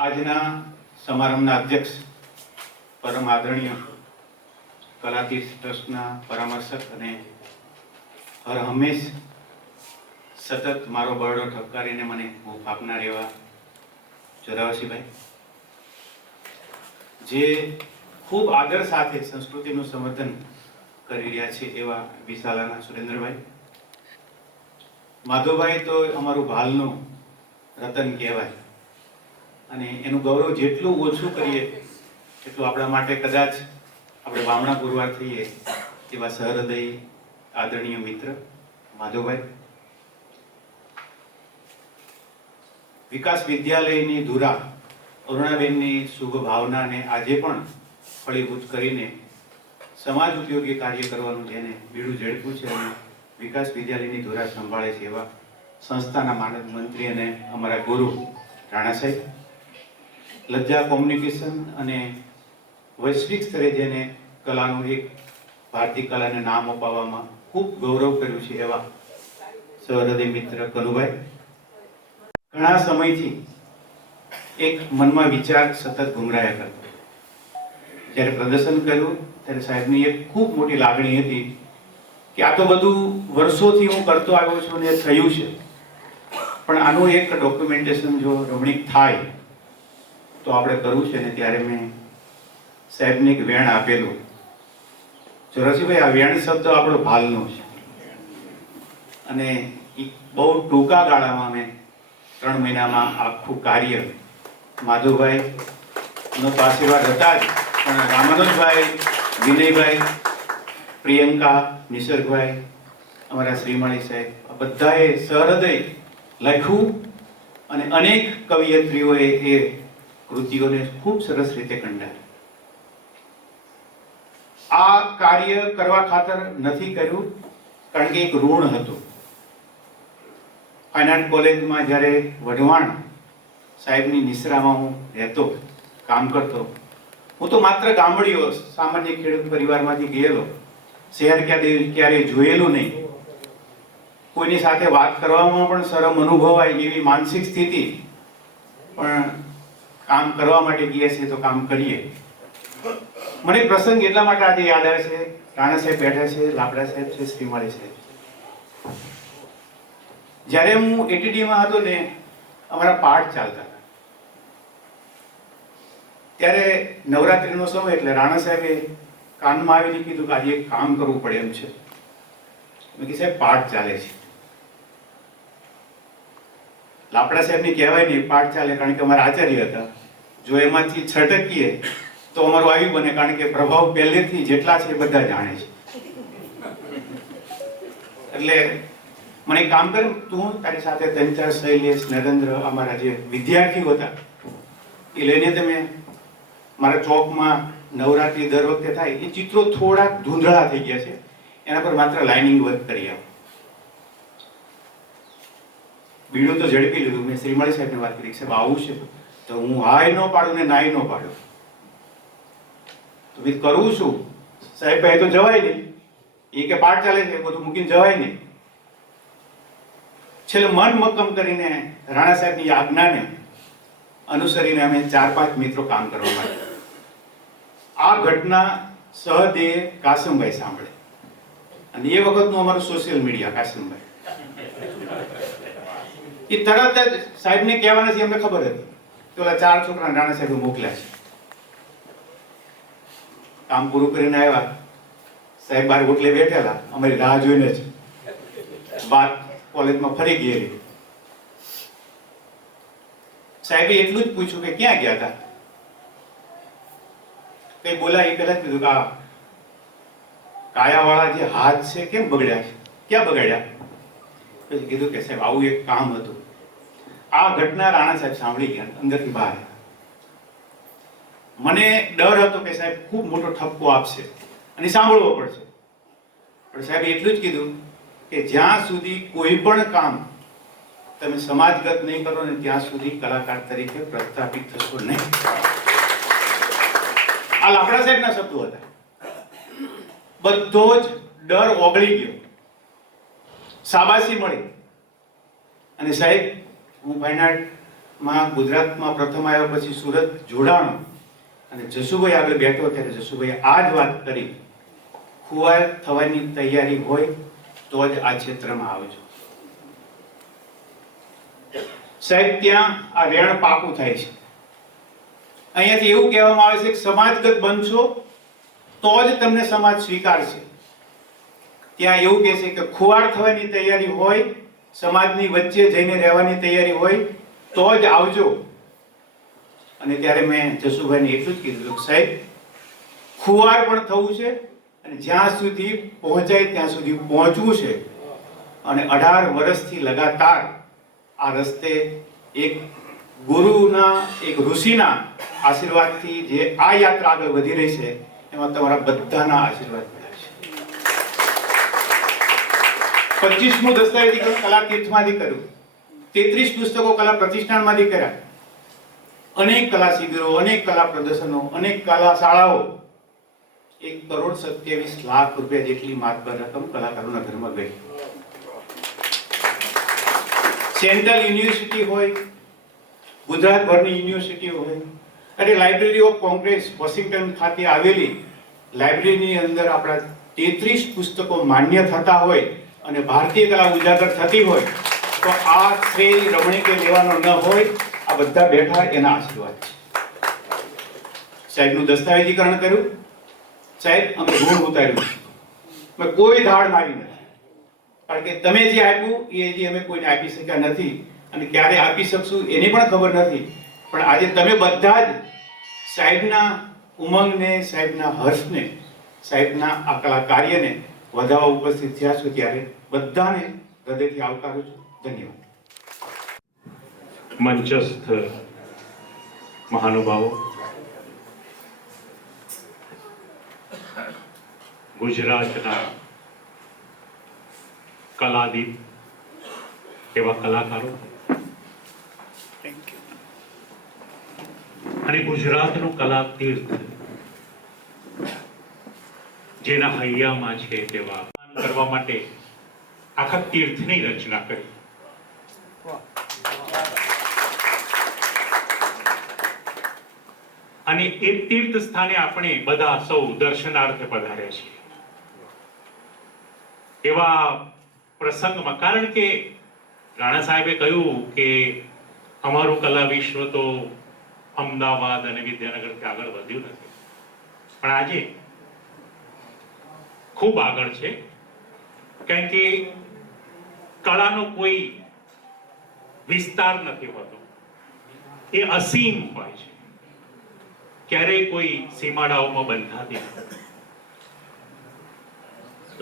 આજના સમારંભના અધ્યક્ષ પરમ આદરણીય કલાતીર્થ ટ્રસ્ટના પરામર્શક અને હર હંમેશ સતત મારો બરડો ઠપકારીને મને હૂંફ આપનાર એવા જોરાવરસિંહભાઈ, જે ખૂબ આદર સાથે સંસ્કૃતિનું સંવર્ધન કરી રહ્યા છે એવા વિશાલાના સુરેન્દ્રભાઈ, માધવભાઈ તો અમારું ભાલનું રતન કહેવાય અને એનું ગૌરવ જેટલું ઓછું કરીએ એટલું આપણા માટે કદાચ આપણે વામણા પુરવાર થઈએ એવા સહૃદય આદરણીય મિત્ર માધવભાઈ. વિકાસ વિદ્યાલયની ધુરા અરુણાબેનની શુભ ભાવનાને આજે પણ ફળીભૂત કરીને સમાજ ઉપયોગી કાર્ય કરવાનું જેને બીડું ઝડપ્યું છે અને વિકાસ વિદ્યાલયની ધુરા સંભાળે છે એવા સંસ્થાના માનદ મંત્રી અને અમારા ગુરુ રાણા સાહેબ, લજ્જા કોમ્યુનિકેશન અને વૈશ્વિક સ્તરે જેને કલાનું એક ભારતીય કલાને નામ અપાવવામાં ખૂબ ગૌરવ કર્યું છે એવા સહૃદય મિત્ર કનુભાઈ. ઘણા સમયથી એક મનમાં વિચાર સતત ઘુમરાયા કરતો. જ્યારે પ્રદર્શન કર્યું ત્યારે સાહેબની એક ખૂબ મોટી લાગણી હતી કે આ તો બધું વર્ષોથી હું કરતો આવ્યો છું અને થયું છે, પણ આનું એક ડોક્યુમેન્ટેશન જો રમણીક થાય તો આપણે કરવું છે. ને ત્યારે મેં સાહેબને એક વેણ આપેલું. જોરાવરસિંહભાઈ, આ વેણ શબ્દ આપણો ભાલનો છે અને બહુ ટૂંકા ગાળામાં મેં 3 મહિનામાં આખું કાર્ય માધવભાઈનો તો આશીર્વાદ હતા જ, પણ રામાનુજભાઈ, વિનયભાઈ, પ્રિયંકા, નિસર્ગભાઈ, અમારા શ્રીમણી સાહેબ, આ બધાએ સહૃદય લખ્યું અને અનેક કવિયત્રીઓએ એ કૃતિઓને ખૂબ સરસ રીતે કંડારી. આ કાર્ય કરવા ખાતર નથી કર્યું, કારણ કે એક ઋણ હતું. ફાઇન આર્ટ કોલેજમાં જ્યારે વઢવાણ સાહેબની નિશ્રામાં હું રહેતો, કામ કરતો, હું તો માત્ર ગામડીઓ સામાન્ય ખેડૂત પરિવારમાંથી ગયેલો, શહેર ક્યારેય જોયેલું નહીં, કોઈની સાથે વાત કરવામાં પણ શરમ અનુભવાય એવી માનસિક સ્થિતિ, પણ કામ કરવા માટે ગયા છે તો કામ કરીએ. મને પ્રસંગ એટલા માટે આજે યાદ આવે છે, રાણા સાહેબ બેઠા છે, લાપડા સાહેબ છે, શ્રીમાળી સાહેબ. જ્યારે હું એટીડીમાં હતો ને અમારા પાઠ ચાલતા હતા, ત્યારે નવરાત્રીનો સમય એટલે રાણા સાહેબે કાનમાં આવીને કીધું કે આજે એક કામ કરવું પડે એમ છે. મેં કીધું સાહેબ પાઠ ચાલે છે. લાપડા સાહેબને કહેવાય નહીં પાઠ ચાલે, કારણ કે અમારા આચાર્ય હતા. જો એમાંથી છટકીએ તો અમારું આવી બને, કારણ કે પ્રભાવ પહેલેથી જેટલા છે એ બધા જાણે છે. એટલે મને કામ કર, તું તારી સાથે 3-4 શૈલેષ, નરેન્દ્ર, અમારા જે વિદ્યાર્થીઓ હતા એ લઈને તમે મારા ચોકમાં નવરાત્રી દર વખતે થાય એ ચિત્રો થોડાક ધૂંધળા થઈ ગયા છે, એના પર માત્ર લાઇનિંગ વર્ક કરી આવો. બીડું તો ઝડપી લીધું. મેં શ્રીમાળી સાહેબને વાત કરી, સાહેબ આવું છે તો હું હાય ન પાડું ને નાય ન પાડું, તો મેં કરવું શું સાહેબ? ભાઈ તો જવાય નહીં, એ કે પાઠ ચાલે છે બધું મૂકીને જવાય નહીં. છેલ્લે મન મક્કમ કરીને રાણા સાહેબની આજ્ઞાને અનુસરીને અમે 4-5 મિત્રો કામ કરવા માટે. આ ઘટના સહદેવ કાસમભાઈ સાંભળે અને એ વખતનું અમારું સોશિયલ મીડિયા કાસમભાઈ, એ તરત જ સાહેબને કહેવા નથી, અમને ખબર હતી કે ઓલા 4 છોકરાને રાણા સાહેબે મોકલ્યા છે. કામ પૂરું કરીને આવ્યા, સાહેબ બહાર ઓટલે બેઠેલા, અમારી રાહ જોઈને જ વાત કોલેજમાં ફરી ગયેલી. સાહેબે એટલું જ પૂછ્યું કે ક્યાં ગયા હતા? કઈ બોલા એ પહેલા જ કીધું કે આ કાયાવાળા જે હાથ છે કેમ બગડ્યા છે? ક્યાં બગડ્યા? પછી કીધું કે સાહેબ આવું એક કામ હતું. આ ઘટના રાણા સાહેબ સાંભળી ગયા, અંદરથી બહાર. મને ડર હતો કે સાહેબ ખૂબ મોટો ઠપકો આપશે અને સાંભળવો પડશે, પણ સાહેબે એટલું જ કીધું કે જ્યાં સુધી કોઈ પણ કામ તમે સમાજગત નહીં કરો ને ત્યાં સુધી કલાકાર તરીકે પ્રસ્થાપિત થશો નહીં. આ લાપડા સાહેબના શબ્દો હતા. બધો જ ડર ઓગળી ગયો, શાબાશી મળી અને સાહેબ હું ફાઇન આર્ટ માં ગુજરાતમાં પ્રથમ આવ્યા પછી સુરત જોડાણો અને જસુભાઈ આગળ બેઠો ત્યારે જસુભાઈ આ જ વાત કરી, ખુવાર થવાની તૈયારી હોય તો જ આ ક્ષેત્રમાં આવજો. સાહેબ, ત્યાં આ રેણ પાકું થાય છે. અહીંયાથી એવું કહેવામાં આવે છે કે સમાજગત બનશો તો જ તમને સમાજ સ્વીકારશે. ત્યાં એવું કહે છે કે ખુવાર થવાની તૈયારી હોય, સમાજની વચ્ચે જઈને રહેવાની તૈયારી હોય તો જ આવજો. અને ત્યારે મેં જસુભાઈને એટલું જ કીધું કે સાહેબ, ખુવાર પણ થવું છે અને જ્યાં સુધી પહોંચાય ત્યાં સુધી પહોંચવું છે. અને 18 વર્ષથી લગાતાર આ રસ્તે એક ગુરુના, એક ઋષિના આશીર્વાદથી જે આ યાત્રા આગળ વધી રહી છે, એમાં તમારા બધાના આશીર્વાદ મળ્યા છે. 25મું દસ્તાવેજીકરણ કલા તીર્થમાંથી કર્યું, 33 પુસ્તકો કલા પ્રતિષ્ઠાનમાંથી કર્યા, અનેક કલા શિબિરો, અનેક કલા પ્રદર્શનો, અનેક કલા શાળાઓ. 1,27,00,000 રૂપિયા જેટલી માતબર રકમ કલાકારોના ઘરમાં ગઈ. સેન્ટ્રલ યુનિવર્સિટી હોય, ગુજરાતભરની યુનિવર્સિટીઓ હોય, અને લાઇબ્રેરી ઓફ કોંગ્રેસ વોશિંગ્ટન ખાતે આવેલી લાઇબ્રેરીની અંદર આપણા 33 પુસ્તકો માન્ય થતા હોય અને ભારતીય કલા ઉજાગર થતી હોય તો આ શ્રેય રમણીકે લેવાનો ન હોય. આ બધા બેઠા એના આશીર્વાદ છે. સાહેબનું દસ્તાવેજીકરણ કર્યું, સાહેબ અમે ઋણ ઉતાર્યું, મેં કોઈ ધાડ મારી નથી. કારણ કે તમે જે આપ્યું એ જે અમે કોઈને આપી શક્યા નથી અને ક્યારે આપી શકશું એની પણ ખબર નથી. પણ આજે તમે બધા જ સાહેબના ઉમંગને, સાહેબના હર્ષને, સાહેબના આ કલા કાર્યને વધારવા ઉપસ્થિત થયા છો ત્યારે બધાને હૃદયથી આવકારું છું. ધન્યવાદ. મંચસ્થ મહાનુભાવો, ગુજરાતના કલાદીપ એવા કલાકારો અને ગુજરાતનું કલા તીર્થ જેના હૈયામાં છે તેવા કરવા માટે આખા તીર્થની રચના કરી. અને એ તીર્થ સ્થાને આપણે બધા સૌ દર્શનાર્થે પધાર્યા છીએ. એવા પ્રસંગમાં, કારણ કે રાણા સાહેબે કહ્યું કે અમારું કલા વિશ્વ તો અમદાવાદ અને વિદ્યાનગરથી આગળ વધ્યું નથી, પણ આજે ખૂબ આગળ છે. કારણ કે કળાનો કોઈ વિસ્તાર નથી હોતો, એ અસીમ હોય છે, ક્યારેય કોઈ સીમાડાઓમાં બંધાતી નથી.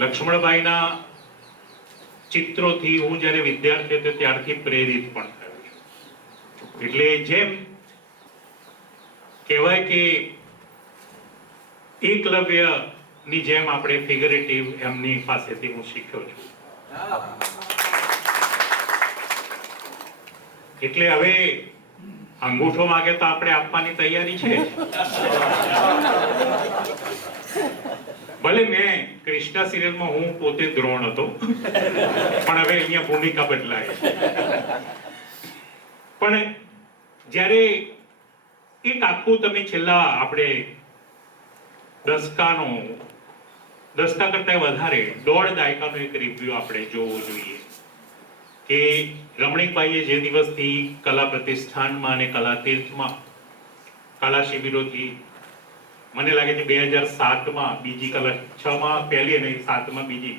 લક્ષ્મણભાઈના ચિત્રોથી હું જ્યારે વિદ્યાર્થી હતો ત્યારથી પ્રેરિત પણ થયો છું. એટલે જેમ કહેવાય કે એકલવ્યની જેમ આપણે ફિગરેટિવ એમની પાસેથી હું શીખ્યો છું. એટલે હવે અંગૂઠો માંગે તો આપણે આપવાની તૈયારી છે. ભલે મેં કૃષ્ણા સિરિયલમાં હું પોતે દ્રોણ હતો, પણ હવે અહીંયા ભૂમિકા બદલાય. પણ જ્યારે એક આખું તમે છેલ્લા આપણે દસકા કરતા વધારે 1.5 દાયકાનો એક રિવ્યુ આપણે જોવો જોઈએ કે રમણીકભાઈએ જે દિવસથી કલા પ્રતિષ્ઠાનમાં અને કલા તીર્થમાં કલા શિબિરોથી, મને લાગે છે 2007માં બીજી કલા, 6માં પહેલી અને 7માં બીજી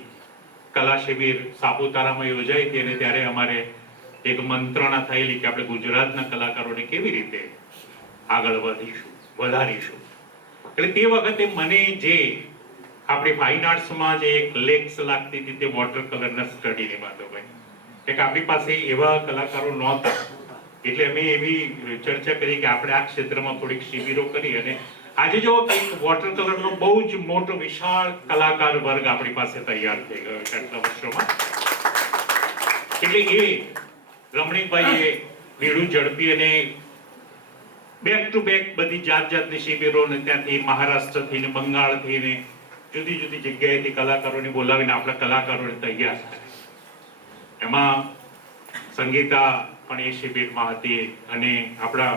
કલા શિબિર સાપુતારામાં યોજાઈ હતી અને ત્યારે અમારે એક મંત્રણા થયેલી કે આપણે ગુજરાતના કલાકારોને કેવી રીતે આગળ વધારીશું. એટલે તે વખતે મને જે આપણી ફાઇન આર્ટ્સમાં જે એક લેક્સ લાગતી હતી તે વોટર કલરના સ્ટડીની વાતો ભાઈ, કે આપણી પાસે એવા કલાકારો નહોતા. એટલે અમે એવી ચર્ચા કરી કે આપણે આ ક્ષેત્રમાં થોડીક શિબિરો કરી અને આજે જો એક વોટર કલરનો બહુ જ મોટો વિશાળ કલાકાર વર્ગ આપણી પાસે તૈયાર થઈ ગયો છે આટલા વર્ષોમાં. એટલે એ રમણીકભાઈએ બીડું ઝડપી અને બેક ટુ બેક બધી જાતની શિબિરો ને ત્યાંથી મહારાષ્ટ્રથી ને બંગાળથી ને જુદી જુદી જગ્યાએથી કલાકારોને બોલાવીને આપણા કલાકારોને તૈયાર કરે. એમાં સંગીતા પણ એ શિબિરમાં હતી અને આપણા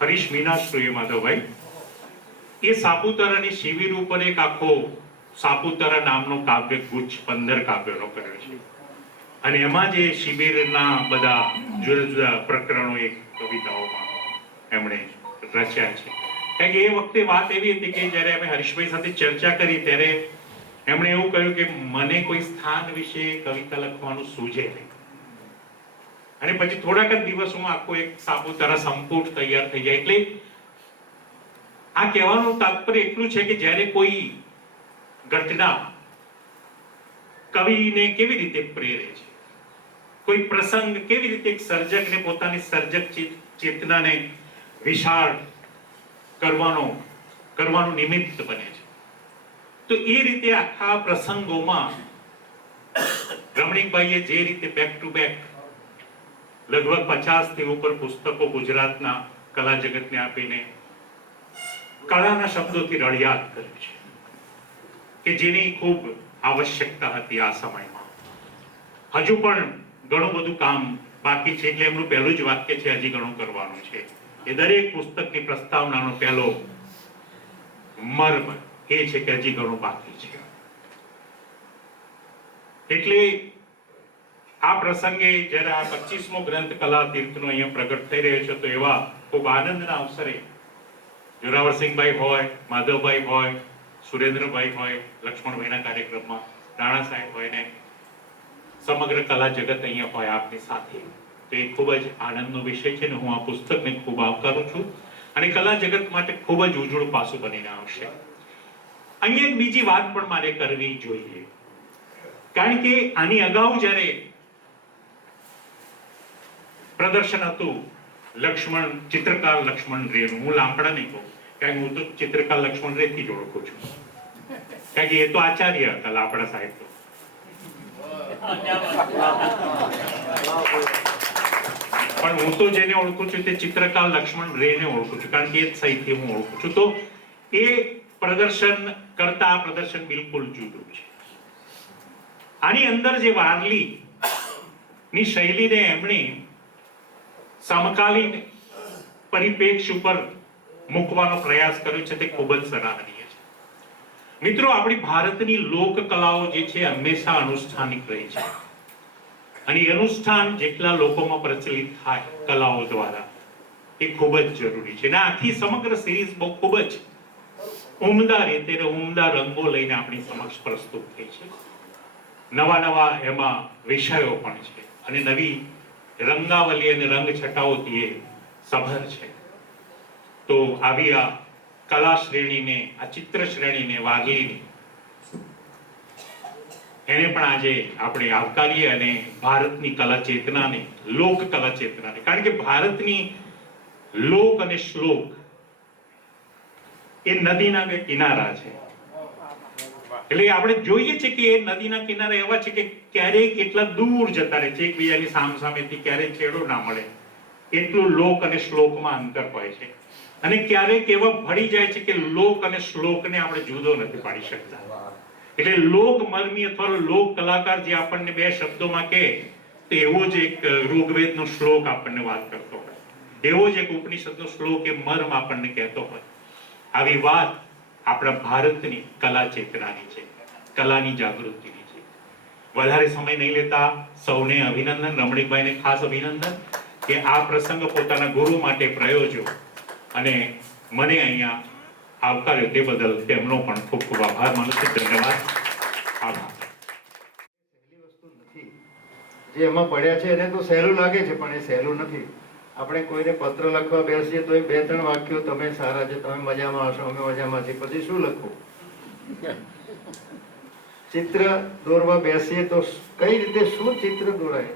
હરીશ મીનાશ્રી માધવભાઈ એ સાપુતારાની શિબિર ઉપર એક આખો સાપુતારા નામનો કાવ્ય ગુચ્છ 15 કાવ્યોનો કર્યો છે અને એમાં જે શિબિરના બધા જુદા જુદા પ્રકરણો એક કવિતાઓમાં એમણે રચ્યા છે. કારણ કે એ વખતે વાત એવી હતી કે જ્યારે અમે હરીશભાઈ સાથે ચર્ચા કરી ત્યારે એમણે એવું કહ્યું કે મને કોઈ સ્થાન વિશે કવિતા લખવાનું સૂઝે નહીં અને પછી થોડાક જ દિવસોમાં આખો એક સાપુતારા સંપૂર્ણ તૈયાર થઈ જાય. એટલે આ કહેવાનું તાત્પર્ય એટલું છે કે જ્યારે કોઈ ઘટના કવિને કેવી રીતે પ્રેરે છે, કોઈ પ્રસંગ કેવી રીતે એક સર્જકને પોતાની સર્જક ચેતનાને વિશાળ કરવાનું નિમિત્ત બને છે, તો એ રીતે આખા પ્રસંગોમાં રમણીકભાઈએ જે રીતે બેક ટુ બેક લગભગ 50 થી ઉપર પુસ્તકો ગુજરાતના કલા જગતને આપીને કળાના શબ્દોથી રળિયાત કર્યું છે કે જેની ખૂબ આવશ્યકતા હતી આ સમયમાં. હજુ પણ ઘણું બધું કામ બાકી છે. એટલે એમનું પહેલું જ વાક્ય છે હજી ઘણું કરવાનું છે. એ દરેક પુસ્તકની પ્રસ્તાવનાનો પહેલો મર્મ એ છે કે હજી ઘણું બાકી છે. એટલે આ પ્રસંગે જ્યારે આ 25મો ગ્રંથ કલા તીર્થનો અહીંયા પ્રગટ થઈ રહ્યો છે તો એવા ખૂબ આનંદના અવસરે જોરાવરસિંહભાઈ હોય, માધવભાઈ હોય, સુરેન્દ્રભાઈ હોય, લક્ષ્મણભાઈના કાર્યક્રમમાં રાણા સાહેબ હોય ને સમગ્ર કલા જગત અહીંયા હોય આપની સાથે, તો એ ખૂબ જ આનંદનો વિષય છે ને હું આ પુસ્તકને ખૂબ આવકારું છું અને કલા જગત માટે ખૂબ જ ઉજળું પાસું બનીને આવશે. અહીંયા એક બીજી વાત પણ મારે કરવી જોઈએ, કારણ કે આની અગાઉ જ્યારે પ્રદર્શન હતું ચિત્રકાર લક્ષ્મણ રેનું, હું લાંબડા નહીં કહું કારણ કે હું તો ચિત્રકાર લક્ષ્મણ રે થી જ ઓળખું છું, કારણ કે એ તો આચાર્ય હતા લાપડા સાહેબ. તો પણ હું તો જેને ઓળખું છું તે ચિત્રકાર લક્ષ્મણ રેને ઓળખું છું, કારણ કે એ જ સહીથી હું ઓળખું છું. તો એ પ્રદર્શન કરતા આ પ્રદર્શન બિલકુલ જુદું છે. આની અંદર જે વારલી ની શૈલીને એમણે સમકાલીન પરિપ્રેક્ષ્ય ઉપર મૂકવાનો પ્રયાસ કર્યો છે તે ખૂબ જ સરાહનીય છે. મિત્રો, આપણી ભારતની લોક કલાઓ જે છે હંમેશા અનુષ્ઠાનિક રહી છે અને અનુષ્ઠાન જેટલા લોકોમાં પ્રચલિત થાય કલાઓ દ્વારા એ ખૂબ જ જરૂરી છે. અને આખી સમગ્ર સિરીઝ બહુ ખૂબ જ ઉમદા રીતે ઉમદા રંગો લઈને આપણી સમક્ષ પ્રસ્તુત થઈ છે. નવા એમાં વિષયો પણ છે અને નવી રંગાવલી અને રંગ છટાઓથી એ સભર છે. તો આવી આ કલા શ્રેણીને, આ ચિત્ર શ્રેણીને, વારલીને એને પણ આજે આપણે આવકારીએ અને ભારતની કલા ચેતનાને, લોક કલા ચેતનાને, કારણ કે ભારતની લોક અને શ્લોક એ નદીના બે કિનારા છે. એટલે આપણે જોઈએ છે કે એ નદીના કિનારા એવા છે કે ક્યારેય કેટલા દૂર જતા રહે છે, એકબીજાની સામસામેથી ક્યારેય છેડો ના મળે એટલું લોક અને શ્લોકમાં અંતર હોય છે. અને ક્યારેક એવા ભળી જાય છે કે લોક અને શ્લોકને આપણે જુદો નથી પાડી શકતા. એટલે લોક મર્મી અથવા લોક કલાકાર જે આપણને બે શબ્દોમાં કહે તો એવો જ એક ઋગ્વેદનો શ્લોક આપણને વાત કરતો હોય, એવો જ એક ઉપનિષદનો શ્લોક એ મર્મ આપણને કહેતો હોય. આવી વાત આપણા ભારતની કલા ચેતનાની છે, કલાની જાગૃતિની છે. વધારે સમય નહીં લેતા સૌને અભિનંદન, રમણીકભાઈને ખાસ અભિનંદન કે આ પ્રસંગ પોતાના ગુરુ માટે પ્રયોજ્યો અને મને અહીંયા આવકાર્યો તે બદલ તેમનો પણ ખૂબ ખૂબ આભાર માનું છું. ધન્યવાદ, આભાર. સહેલી વસ્તુ નથી જે એમાં પડ્યા છે એને તો સહેલું લાગે છે પણ એ સહેલું નથી. આપણે કોઈને પત્ર લખવા બેસીએ તો એ 2-3 વાક્યો તમે સારા છે, તમે મજામાં હશો, અમે મજામાં છીએ, પછી શું લખવું? ચિત્ર દોરવા બેસીએ તો કઈ રીતે શું ચિત્ર દોરાય?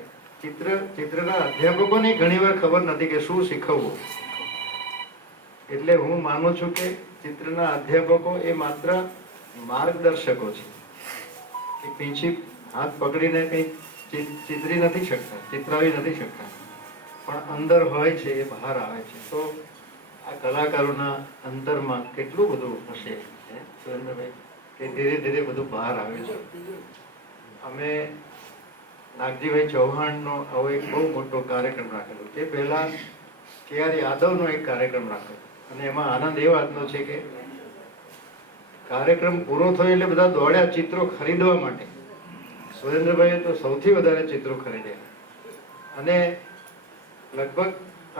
ચિત્રના અધ્યાપકોને ઘણીવાર ખબર નથી કે શું શીખવવું. એટલે હું માનું છું કે ચિત્રના અધ્યાપકો એ માત્ર માર્ગદર્શકો છે. કે પીછી હાથ પકડીને કંઈ ચિતરી નથી શકતા, ચિતરાવી નથી શકતા, પણ અંદર હોય છે એ બહાર આવે છે. તો આ કલાકારોના અંતરમાં કેટલું બધું હશે સુરેન્દ્રભાઈ કે ધીરે ધીરે બધું બહાર આવે છે. અમે નાગજીભાઈ ચૌહાણનો આવો એક બહુ મોટો કાર્યક્રમ રાખેલો. તે પહેલા KR યાદવનો એક કાર્યક્રમ રાખેલો અને એમાં આનંદ એ વાતનો છે કે કાર્યક્રમ પૂરો થયો એટલે બધા દોડ્યા ચિત્રો ખરીદવા માટે. સુરેન્દ્રભાઈએ તો સૌથી વધારે ચિત્રો ખરીદ્યા અને લગભગ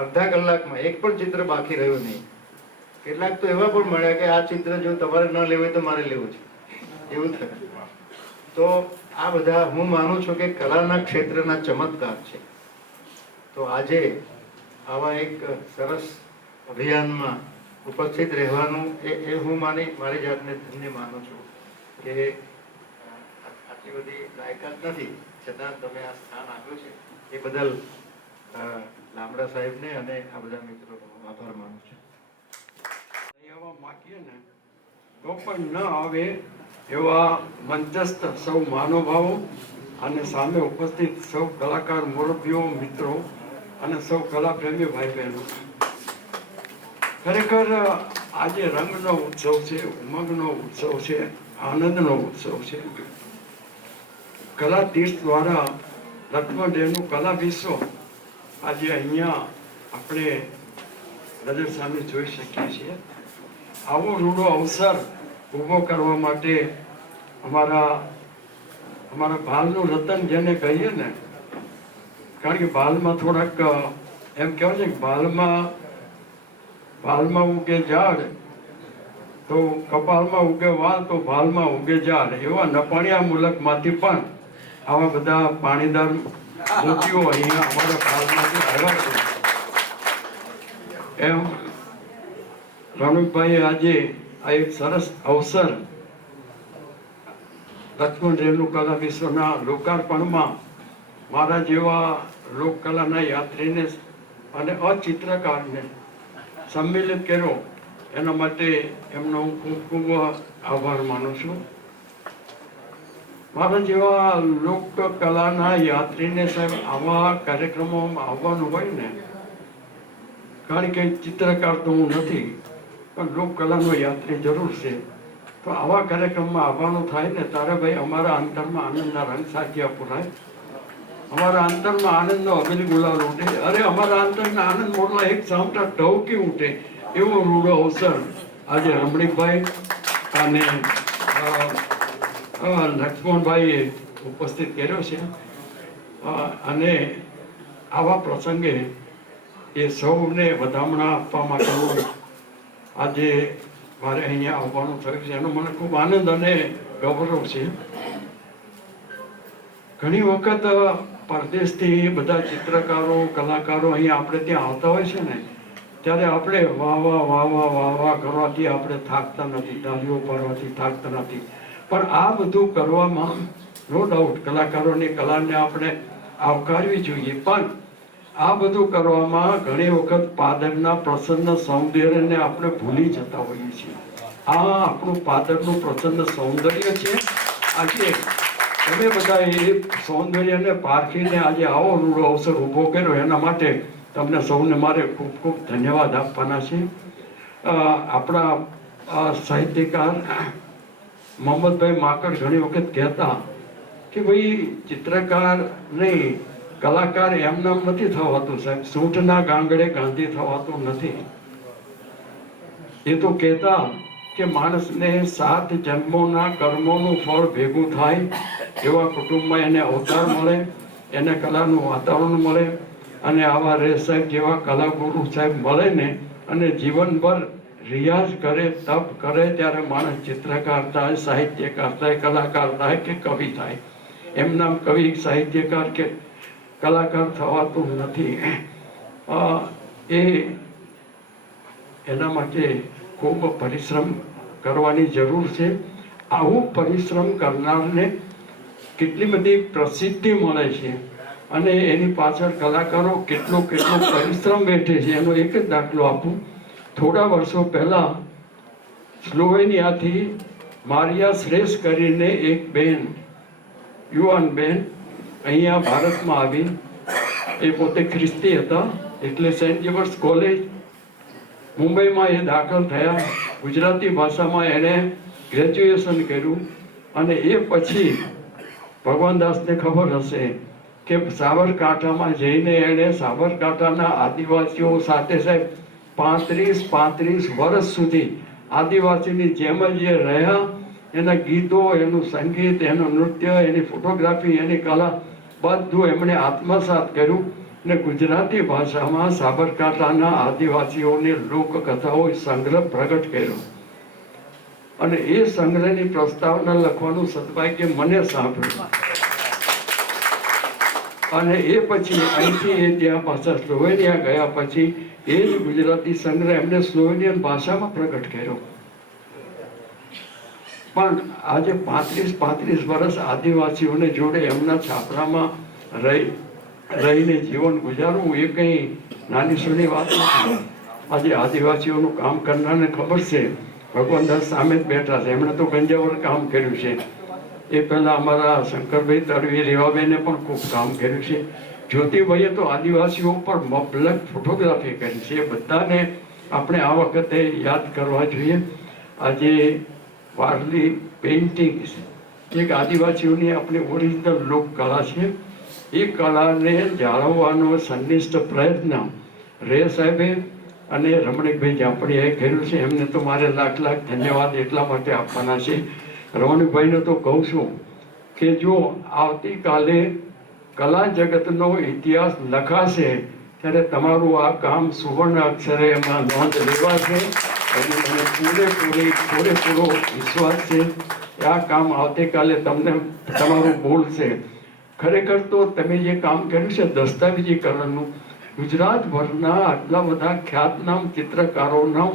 અડધા કલાકમાં એક પણ ચિત્ર બાકી રહ્યું નહીં. કેટલાક તો એવા પણ મળ્યા કે આ ચિત્ર જો તમારે ન લેવું હોય તો મારે લેવું છે, એવું થયું. તો આ બધા હું માનું છું કે કલાના ક્ષેત્રના ચમત્કાર છે. તો આજે આવા એક સરસ અભિયાનમાં ઉપસ્થિત રહેવાનું એ હું મારી જાતને ધન્ય માનું છું કે આટલી બધી લાયકાત નથી છતાં તમે આ સ્થાન આપ્યું છે એ બદલ લામડા સાહેબને અને આ બધા મિત્રોનો આભાર માનું છું. એવા માગીએ ને તો પણ ન આવે એવા મંચસ્થ સૌ મહાનુભાવો અને સામે ઉપસ્થિત સૌ કલાકાર મુરબ્બીઓ, મિત્રો અને સૌ કલાપ્રેમી ભાઈ બહેનો, ખરેખર આજે રંગનો ઉત્સવ છે, ઉમંગનો ઉત્સવ છે, આનંદનો ઉત્સવ છે. કલા તીર્થ દ્વારા લક્ષ્મણદેવનું કલા વિશ્વ આજે અહીંયા આપણે નજર સામે જોઈ શકીએ છીએ. આવો રૂડો અવસર ઊભો કરવા માટે અમારા ભાલનું રતન જેને કહીએ ને, કારણ કે ભાલમાં થોડાક એમ કહેવાય છે કે ભાલમાં ઉગે ઝાડ તો કપાળમાં ઉગે વાલ તો ભાલમાં ઉગે ઝાડ, એવા નપાણિયા મુલકમાંથી પણ આવા બધા પાણીદાર મોતીઓ અહીંયા અમારા ભાલમાંથી આવ્યા છે. એમ રણુકભાઈએ આજે આ એક સરસ અવસર લક્ષ્મણ રેણુ કલા વિશ્વના લોકાર્પણમાં મારા જેવા લોકકલાના યાત્રીને અને અચિત્રકારને સંમેલિત કર્યો, એના માટે એમનો હું ખૂબ ખૂબ આભાર માનું છું. મારા જેવા લોકકલાના યાત્રીને સાહેબ આવા કાર્યક્રમોમાં આવવાનું હોય ને, કારણ કે ચિત્રકાર તો હું નથી પણ લોકકલાનો યાત્રી જરૂર છે, તો આવા કાર્યક્રમમાં આવવાનું થાય ને ત્યારે ભાઈ અમારા અંતરમાં આનંદના રંગ સાચિયા પુરાય, અમારા અંતરમાં આનંદનો અભિલ ગુલાલ ઉઠે, અરે અમારા અંતરના આનંદ મોટલા એક સામટા ટવકી ઉઠે, એવો રૂડો અવસર આજે રમણીકભાઈ અને લક્ષ્મણભાઈએ ઉપસ્થિત કર્યો છે. અને આવા પ્રસંગે એ સૌને વધામણા આપવા માટેનું આજે મારે અહીંયા આવવાનું થયું છે, એનો મને ખૂબ આનંદ અને ગૌરવ છે. ઘણી વખત પરદેશથી બધા ચિત્રકારો, કલાકારો અહીંયા આપણે ત્યાં આવતા હોય છે ને, ત્યારે આપણે વાહ વાહ વાહ વાહ વાહ વાહ કરવાથી આપણે થાકતા નથી, તાળીઓ પાડવાથી થાકતા નથી. પણ આ બધું કરવામાં નો ડાઉટ કલાકારોની કલાને આપણે આવકારવી જોઈએ, પણ આ બધું કરવામાં ઘણી વખત પાદરના પ્રસન્ન સૌંદર્યને આપણે ભૂલી જતા હોઈએ છીએ. આ આપણું પાદરનું પ્રસન્ન સૌંદર્ય છે. આજે તમે બધા એ સૌંદર્યને પારખીને આજે આવો રૂડો અવસર ઊભો કર્યો, એના માટે તમને સૌને મારે ખૂબ ખૂબ ધન્યવાદ આપવાના છે. આપણા સાહિત્યકાર મોહમ્મદભાઈ માકડ ઘણી વખત કહેતા કે ભાઈ ચિત્રકાર નહીં, કલાકાર એમનામ નથી થવાતું સાહેબ, સૂંઠના ગાંગડે ગાંધી થવાતું નથી. એ તો કહેતા કે માણસને 7 જન્મોના કર્મોનું ફળ ભેગું થાય, એવા કુટુંબમાં એને અવતાર મળે, એને કલાનું વાતાવરણ મળે, અને આવા રે સાહેબ જેવા કલાગુરુ સાહેબ મળે ને, અને જીવનભર રિયાઝ કરે, તપ કરે, ત્યારે માણસ ચિત્રકાર થાય, સાહિત્યકાર થાય, કલાકાર થાય કે કવિ થાય. એમના કવિ, સાહિત્યકાર કે કલાકાર થવાતું નથી. એના માટે ખૂબ પરિશ્રમ કરવાની જરૂર છે. આવું પરિશ્રમ કરનારને કેટલી બધી પ્રસિદ્ધિ મળે છે, અને એની પાછળ કલાકારો કેટલો પરિશ્રમ બેઠે છે. એનો એક જ દાખલો આપું. થોડા વર્ષો પહેલા સ્લોવેનિયાથી મારિયા શ્રેષ્ઠ કરીને એક બેન, યુવાન બેન અહીંયા ભારતમાં આવી. એ પોતે ખ્રિસ્તી હતા, એટલે સેન્ટ જેવર્સ કોલેજ મુંબઈમાં એ દાખલ થયા. ગુજરાતી ભાષામાં એણે ગ્રેજ્યુએશન કર્યું, અને એ પછી ભગવાનદાસને ખબર હશે કે સાબરકાંઠામાં જઈને એણે સાબરકાંઠાના આદિવાસીઓ સાથે સાહેબ 35 વર્ષ સુધી આદિવાસીની જેમ જ એ રહ્યા. એના ગીતો, એનું સંગીત, એનું નૃત્ય, એની ફોટોગ્રાફી, એની કલા બધું એમણે આત્મસાત કર્યું ને ગુજરાતી ભાષામાં સાબરકાંઠાના આદિવાસીઓની લોકકથાઓ સંગ્રહ પ્રગટ કર્યો. અને એ સંગ્રહની પ્રસ્તાવના લખવાનું સદભાગ્ય મને સાંભળ્યું. અને એ પછી અહીંથી એ ત્યાં પાછા સ્લોવેનિયા ગયા પછી એ જ ગુજરાતી સંગ્રહ એમને સ્લોવેનિયન ભાષામાં પ્રગટ કર્યો. પણ આજે 35 વર્ષ આદિવાસીઓને જોડે એમના છાપરામાં રહીને જીવન ગુજારવું એ કંઈ નાની સૂની વાત નથી. આજે આદિવાસીઓનું કામ કરનારને ખબર છે, ભગવાન દાસ સામે જ બેઠા છે, એમણે તો ગંજાવર કામ કર્યું છે. એ પહેલા અમારા શંકરભાઈ તડવી, રેવાબેને પણ ખૂબ કામ કર્યું છે. જ્યોતિભાઈએ તો આદિવાસીઓ પર મબલક ફોટોગ્રાફી કરી છે. એ બધાને આપણે આ વખતે યાદ કરવા જોઈએ. આજે વારલી પેઇન્ટિંગ એક આદિવાસીઓની આપણી ઓરિજિનલ લોક કળા છે. એ કળાને જાળવવાનો સંનિષ્ઠ પ્રયત્ન રે સાહેબે અને રમણીકભાઈ જાપડીયાએ કર્યું છે. એમને તો મારે લાખ ધન્યવાદ એટલા માટે આપવાના છે. રમણીકભાઈને તો કહું છું કે જો આવતીકાલે કલા જગતનો ઇતિહાસ લખાશે ત્યારે તમારું આ કામ સુવર્ણ અક્ષરે એમાં નોંધ લેવાશે. અને મને પૂરેપૂરો વિશ્વાસ છે કે આ કામ આવતીકાલે તમને તમારું બોલશે. ખરેખર તો તમે જે કામ કર્યું છે દસ્તાવેજીકરણનું, ગુજરાતભરના આટલા બધા ખ્યાતનામ ચિત્રકારોના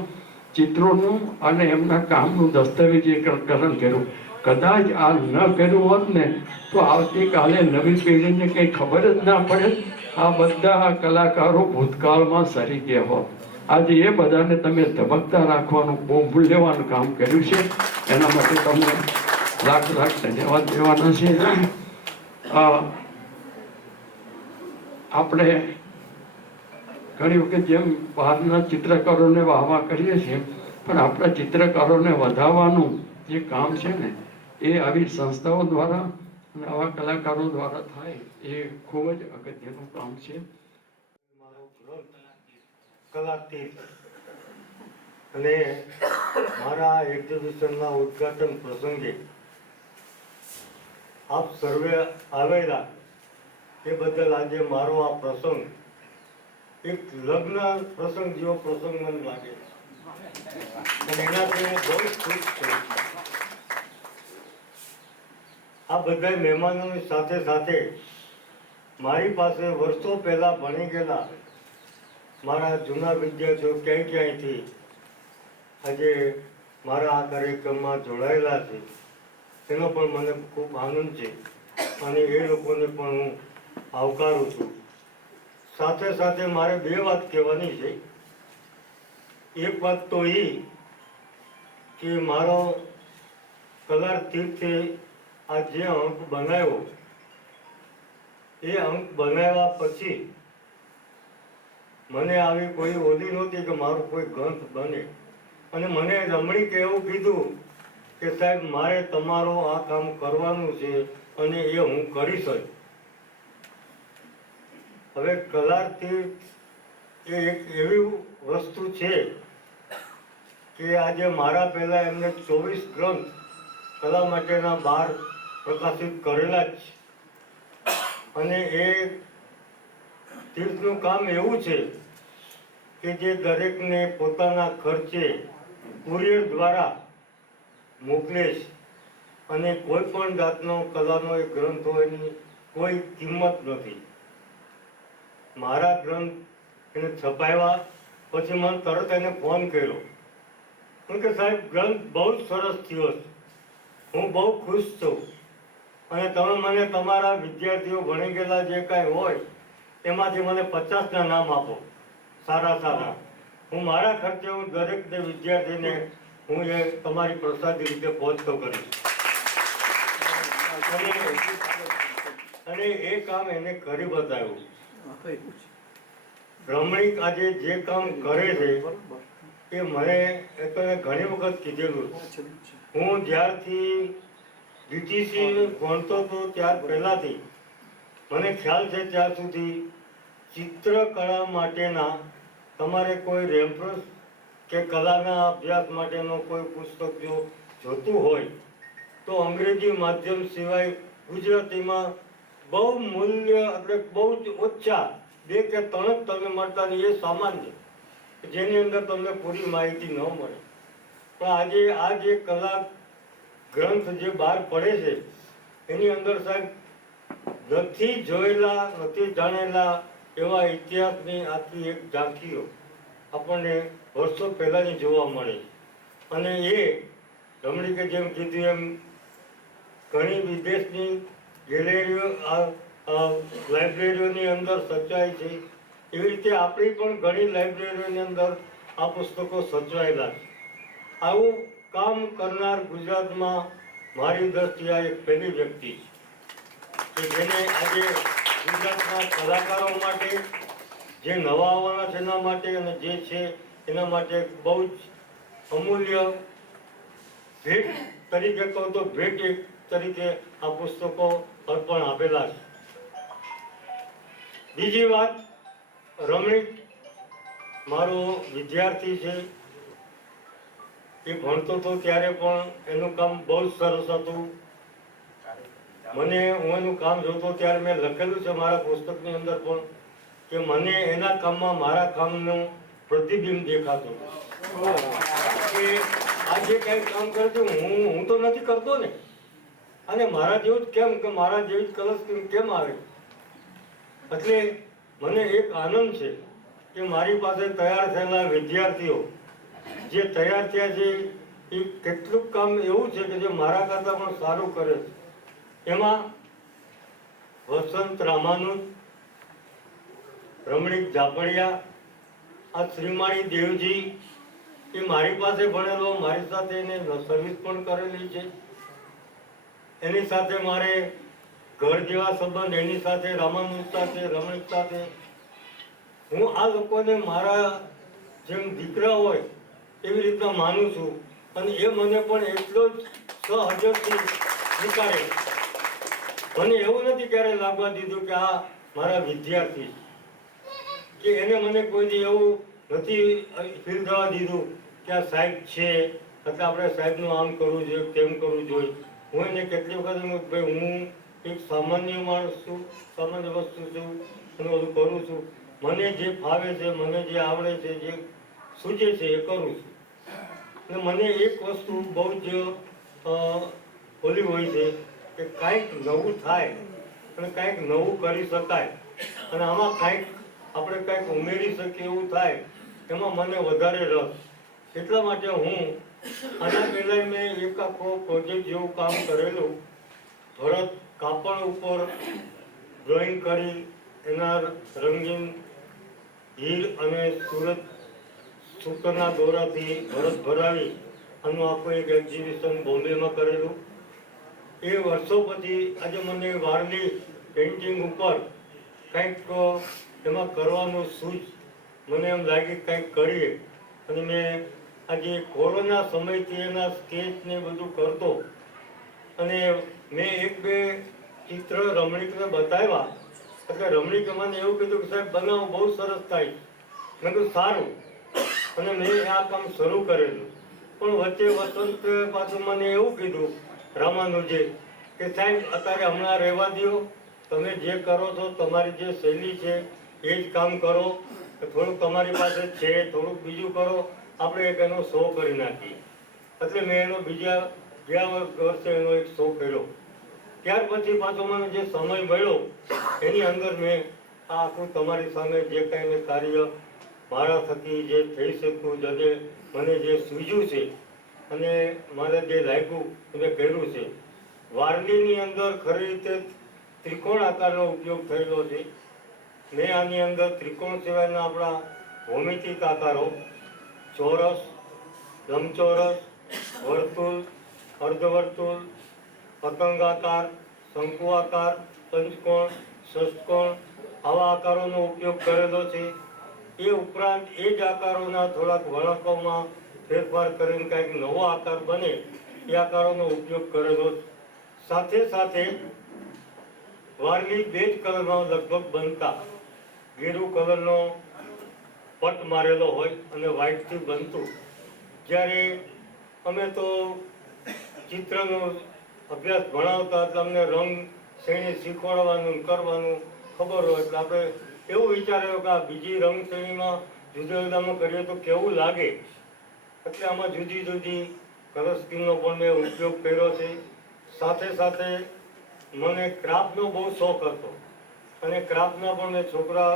ચિત્રોનું અને એમના કામનું દસ્તાવેજીકરણ કર્યું. કદાચ આ ન કર્યું હોત ને તો આવતીકાલે નવી પેઢીને કંઈ ખબર જ ના પડે. આ બધા કલાકારો ભૂતકાળમાં સરી ગયા હોત. આજે એ બધાને તમે ધબકતા રાખવાનું બહુ મૂલ્યવાન કામ કર્યું છે. એના માટે તમને લાખ ધન્યવાદ દેવાના છે. આપણે ઘણી વખત જેમ બહારના ચિત્રકારોને વાહવા કરીએ છીએ, પણ આપણા ચિત્રકારોને વધારવાનું જે કામ છે ને એ આવી સંસ્થાઓ દ્વારા અને આવા કલાકારો દ્વારા થાય એ ખૂબ જ અગત્યનું કામ છે. મારો ગ્રંથ કલાતીત અને મારા એક્ઝિબિશનના ઉદ્ઘાટન પ્રસંગે આપ સર્વે આવેલા એ બદલ આજે મારો આ પ્રસંગ એક લગ્ન પ્રસંગ જેવો પ્રસંગ મને લાગે અને એનાથી હું બહુ ખુશ છું. આ બધા મહેમાનોની સાથે સાથે મારી પાસે વર્ષો પહેલા ભણી ગયેલા મારા જૂના વિદ્યાર્થીઓ ક્યાંયથી આજે મારા આ કાર્યક્રમમાં જોડાયેલા છે, એનો પણ મને ખૂબ આનંદ છે અને એ લોકોને પણ હું આવકારું છું. સાથે સાથે મારે બે વાત કહેવાની છે. એક વાત તો એ કે મારો કલાતીર્થે આ જે અંક બનાવ્યો એ અંક બનાવ્યા પછી મને આવી કોઈ ઓલી નહોતી કે મારો કોઈ ગ્રંથ બને. અને મને રમણીકે એવું કીધું કે સાહેબ મારે તમારો આ કામ કરવાનું છે અને એ હું કરીશ જ. હવે કલાતીર્થ એ એક એવી વસ્તુ છે કે આજે મારા પહેલા એમને 24 ગ્રંથ કલા માટેના 12 પ્રકાશિત કરેલા જ છે. અને એ તીર્થનું કામ એવું છે કે જે દરેકને પોતાના ખર્ચે કુરિયર દ્વારા મોકલે છે અને કોઈ પણ જાતનો કલાનો એક ગ્રંથ હોય એની કોઈ કિંમત નથી. મારા ગ્રંથ એને છપાવ્યા પછી મને તરત એને ફોન કર્યો કે સાહેબ ગ્રંથ બહુ જ સરસ થયો છે, હું બહુ ખુશ છું અને તમે મને તમારા વિદ્યાર્થીઓ ભણી ગયેલા જે કાંઈ હોય એમાંથી મને 50ના નામ આપો સારા. હું મારા ખર્ચે હું દરેકને વિદ્યાર્થીને હું એ તમારી પ્રસાદી રીતે પહોંચતો કરીશ. અને એ કામ એને કરી બતાવ્યું. રમણીક આજે જે કામ કરે છે એ મને એ તો ઘણી વખત કીધેલું. હું જ્યારથી DTC ભણતો હતો ત્યાર પહેલાથી મને ખ્યાલ છે ત્યાં સુધી ચિત્રકળા માટેના તમારે કોઈ રેફરન્સ કે કલાના અભ્યાસ માટેનો કોઈ પુસ્તક જો જોતું હોય તો અંગ્રેજી માધ્યમ સિવાય ગુજરાતીમાં બહુ મૂલ્ય એટલે બહુ જ ઓછા 2 કે 3 જ તમને મળતા ને એ સામાન્ય, જેની અંદર તમને પૂરી માહિતી ન મળે. પણ આજે આ જે કલા ગ્રંથ જે બહાર પડે છે એની અંદર સાહેબ નથી જોયેલા નથી જાણેલા એવા ઇતિહાસની આખી એક ઝાંખીઓ આપણને વર્ષો પહેલાંની જોવા મળે. અને એ રમણીકે જેમ કીધું એમ ઘણી વિદેશની ગેલેરીઓ લાઇબ્રેરીઓની અંદર સચવાય છે, એવી રીતે આપણી પણ ઘણી લાઇબ્રેરીઓની અંદર આ પુસ્તકો સચવાયેલા છે. આવું કામ કરનાર ગુજરાતમાં મારી દ્રષ્ટિએ આ એક પહેલી વ્યક્તિ છે કે જેને આજે ગુજરાતના કલાકારો માટે, જે નવા આવવાના છે એના માટે અને જે છે એના માટે બહુ જ અમૂલ્ય ભેટ તરીકે કહું તો ભેટ એક તરીકે આ પુસ્તકો અર્પણ આપેલા છે. બીજી વાત, રમણીક મારો વિદ્યાર્થી છે. એ ભણતો હતો ત્યારે પણ એનું કામ બહુ જ સરસ હતું. હું એનું કામ જોતો ત્યારે મેં લખેલું છે મારા પુસ્તકની અંદર પણ કે મને એના કામમાં મારા કામનું પ્રતિબિંબ દેખાતું કે આ જે કંઈ કામ કરે છે હું તો નથી કરતો ને, અને મારા જેવું જ કેમ કે મારા જેવી જ કલર કેમ આવે. એટલે મને એક આનંદ છે કે મારી પાસે તૈયાર થયેલા વિદ્યાર્થીઓ જે તૈયાર થયા છે એ કેટલુંક કામ એવું છે કે જે મારા કરતાં પણ સારું કરે છે. એમાં વસંત રામાનુજ, રમણીક ઝાપડિયા, આ શ્રીમાળી દેવજી એ મારી પાસે ભણેલો, મારી સાથે એને સર્વિસ પણ કરેલી છે. એની સાથે મારે ઘર જેવા સંબંધ, એની સાથે રામાનુજ સાથે, રમણીક સાથે. હું આ લોકોને મારા જેમ દીકરા હોય એવી રીતના માનું છું અને એ મને પણ એટલો જ સહજરથી સ્વીકારે. મને એવું નથી ક્યારે લાગવા દીધું કે આ મારા વિદ્યાર્થી કે એને મને કોઈ એવું નથી ફીલ થવા દીધું કે આ સાહેબ છે એટલે આપણે સાહેબનું આમ કરવું જોઈએ તેમ કરવું જોઈએ. હું એને કેટલી વખત ભાઈ હું એક સામાન્ય માણસ છું, સામાન્ય વસ્તુ છું અને બધું કરું છું. મને જે ફાવે છે, મને જે આવડે છે, જે સૂચે છે એ કરું છું. અને મને એક વસ્તુ બહુ જ ઓલી હોય છે કે કાંઈક નવું થાય અને કાંઈક નવું કરી શકાય અને આમાં કાંઈક આપણે કાંઈક ઉમેરી શકીએ એવું થાય, એમાં મને વધારે રસ. એટલા માટે હું આના પહેલાં મેં એક આખો પ્રોજેક્ટ જેવું કામ કરેલું. ભરત કાપડ ઉપર ડ્રોઈંગ કરી એના રંગીન હીર અને સુરત સૂતરના દોરાથી ભરત ભરાવી આનું આખું એક એક્ઝિબિશન બોમ્બેમાં કરેલું. એ વર્ષો પછી આજે મને વારલી પેઇન્ટિંગ ઉપર કંઈક એમાં કરવાનું સૂઝ મને એમ લાગી કંઈક કરીએ. અને મેં આજે કોરોના સમયથી એના સ્કેચ ને બધું કરતો અને મેં 1-2 ચિત્ર રમણીકને બતાવ્યા. એટલે રમણીકે મને એવું કીધું કે સાહેબ બનાવો, બહુ સરસ થાય. મેં કીધું સારું, અને મેં આ કામ શરૂ કરેલું. પણ વચ્ચે વસંત પાછું મને એવું કીધું રામાનુજે કે સાહેબ અત્યારે હમણાં રહેવા દો, તમે જે કરો છો તમારી જે શૈલી છે એ જ કામ કરો, થોડુંક તમારી પાસે છે થોડુંક બીજું કરો, આપણે એક એનો શો કરી નાખીએ. એટલે મેં એનો ગયા વર્ષે એનો એક શો કર્યો. ત્યાર પછી પાછો મને જે સમય મળ્યો એની અંદર મેં આ આખું તમારી સામે જે કાંઈ મેં કાર્ય મારા થકી જે થઈ શકતું, જે મને જે સૂઝ્યું છે અને મારે જે લાગ્યું એ મેં કર્યું છે. વારલીની અંદર ખરી રીતે ત્રિકોણ આકારનો ઉપયોગ થયેલો છે. મેં આની અંદર ત્રિકોણ સિવાયના આપણા ભૌમિતિક આકારો, ચોરસ, લંબચોરસ, વર્તુળ, અર્ધવર્તુળ, પતંગાકાર, શંકુઆકાર, પંચકોણ, ષષ્ઠકોણ આવા આકારોનો ઉપયોગ કરેલો છે. એ ઉપરાંત એ જ આકારોના થોડાક વળાંકોમાં ફેરફાર કરીને કંઈક નવો આકાર બને એ આકારોનો ઉપયોગ કરેલો છે. સાથે સાથે વારલી બે જ કલરનો લગભગ બનતા, ગેરુ કલરનો પટ મારેલો હોય અને વ્હાઇટથી બનતું. જ્યારે અમે તો ચિત્રનો અભ્યાસ ભણાવતા એટલે અમને રંગ શ્રેણી શીખવાડવાનું કરવાનું ખબર હોય એટલે આપણે એવું વિચાર્યું કે આ બીજી રંગ શ્રેણીમાં જુદા જુદામાં કરીએ તો કેવું લાગે. એટલે આમાં જુદી જુદી કલર સ્કીમનો પણ મેં ઉપયોગ કર્યો છે. સાથે સાથે મને ક્રાફ્ટનો બહુ શોખ હતો અને ક્રાફ્ટના પણ મેં છોકરા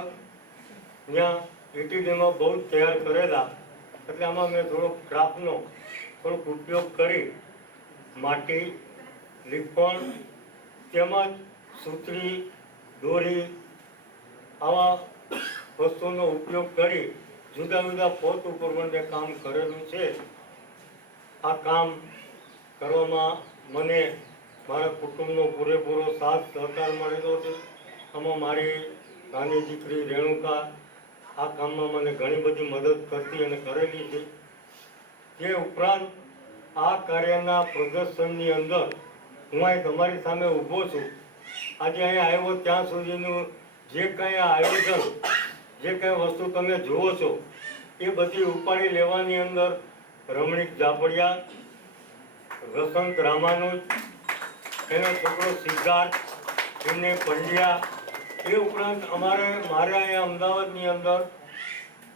ત્યાં એટીડીમાં બહુ જ તૈયાર કરેલા. એટલે આમાં મેં થોડોક ક્રાફ્ટનો થોડોક ઉપયોગ કરી માટી, લીપણ તેમજ સૂતરી, દોરી આવા વસ્તુનો ઉપયોગ કરી જુદા જુદા પોત ઉપર પણ મેં કામ કરેલું છે. આ કામ કરવામાં મને મારા કુટુંબનો પૂરેપૂરો સાથ સહકાર મળેલો છે. આમાં મારી નાની દીકરી રેણુકા આ કામમાં મને ઘણી બધી મદદ કરતી અને કરેલી છે. તે ઉપરાંત આ કાર્યના પ્રદર્શનની અંદર હું અહીં તમારી સામે ઊભો છું. આજે અહીંયા આવ્યો ત્યાં સુધીનું જે કંઈ આયોજન, જે કંઈ વસ્તુ તમે જુઓ છો એ બધી ઉપાડી લેવાની અંદર રમણીક જાપડિયા, વસંત રામાનુજ, એનો છોકરો સિદ્ધાર્થ, એમને પંડ્યા, એ ઉપરાંત મારે અહીંયા અમદાવાદની અંદર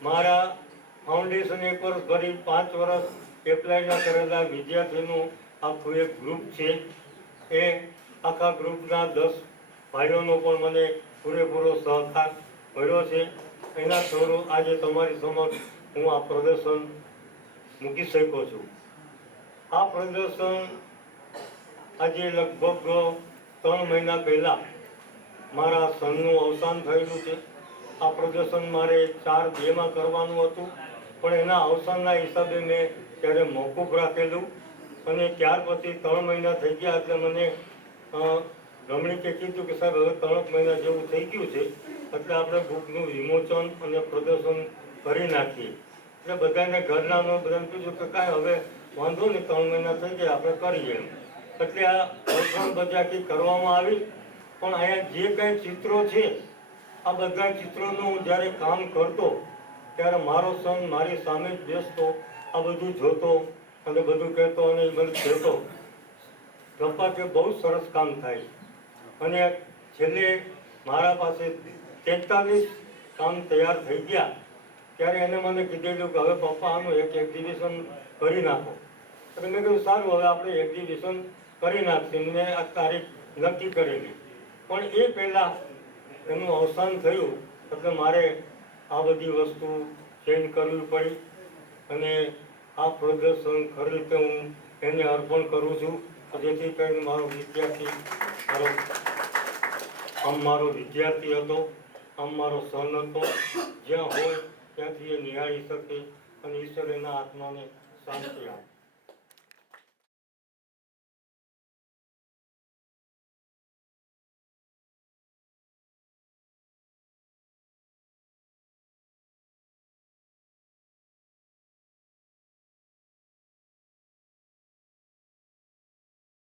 મારા ફાઉન્ડેશન 1 વર્ષ ભરી 5 વર્ષ એપ્લાયના કરેલા વિદ્યાર્થીનું આખું એક ગ્રુપ છે. એ આખા ગ્રુપના 10 ભાઈઓનો પણ મને પૂરેપૂરો સહકાર મળ્યો છે. એના થ્રુ આજે તમારી સમક્ષ હું આ પ્રદર્શન મૂકી શક્યો છું. આ પ્રદર્શન આજે લગભગ 3 મહિના પહેલાં મારા સનનું અવસાન થયેલું છે. આ પ્રદર્શન મારે 4/2 કરવાનું હતું, પણ એના અવસાનના હિસાબે મેં ત્યારે મોકૂફ રાખેલું અને ત્યાર પછી 3 મહિના થઈ ગયા એટલે મને રમણીકે કીધું કે સાહેબ હવે 3 મહિના જેવું થઈ ગયું છે એટલે આપણે બુકનું વિમોચન અને પ્રદર્શન કરી નાખીએ. એટલે બધાને ઘરનાનો બધાને કીધું કે કાંઈ હવે વાંધો નહીં, 3 મહિના થઈ ગયા આપણે કરીએ. એટલે આ અવસાન બજાકી કરવામાં આવી. પણ અહીંયા જે કાંઈ ચિત્રો છે આ બધા ચિત્રોનું હું જ્યારે કામ કરતો ત્યારે મારો સન મારી સામે જ બેસતો, આ બધું જોતો અને બધું કહેતો અને એ મને કહેતો પપ્પા કે બહુ સરસ કામ થાય. અને છેલ્લે મારા પાસે 43 કામ તૈયાર થઈ ગયા ત્યારે એને મને કીધેલું કે હવે પપ્પા આનું એક એક્ઝિબિશન કરી નાખો. એટલે મેં કીધું સારું હવે આપણે એક્ઝિબિશન કરી નાખીએ. મેં આ તારીખ નક્કી કરેલી, પણ એ પહેલાં એનું અવસાન થયું એટલે મારે આ બધી વસ્તુ ચેન્જ કરવી પડી અને આ પ્રદર્શન ખરી રીતે હું એને અર્પણ કરું છું. જેથી કરીને મારો વિદ્યાર્થી મારો વિદ્યાર્થી હતો, આમ મારો સન હતો, જ્યાં હોય ત્યાંથી એ નિહાળી શકે અને ઈશ્વર એના આત્માને શાંતિ આપે.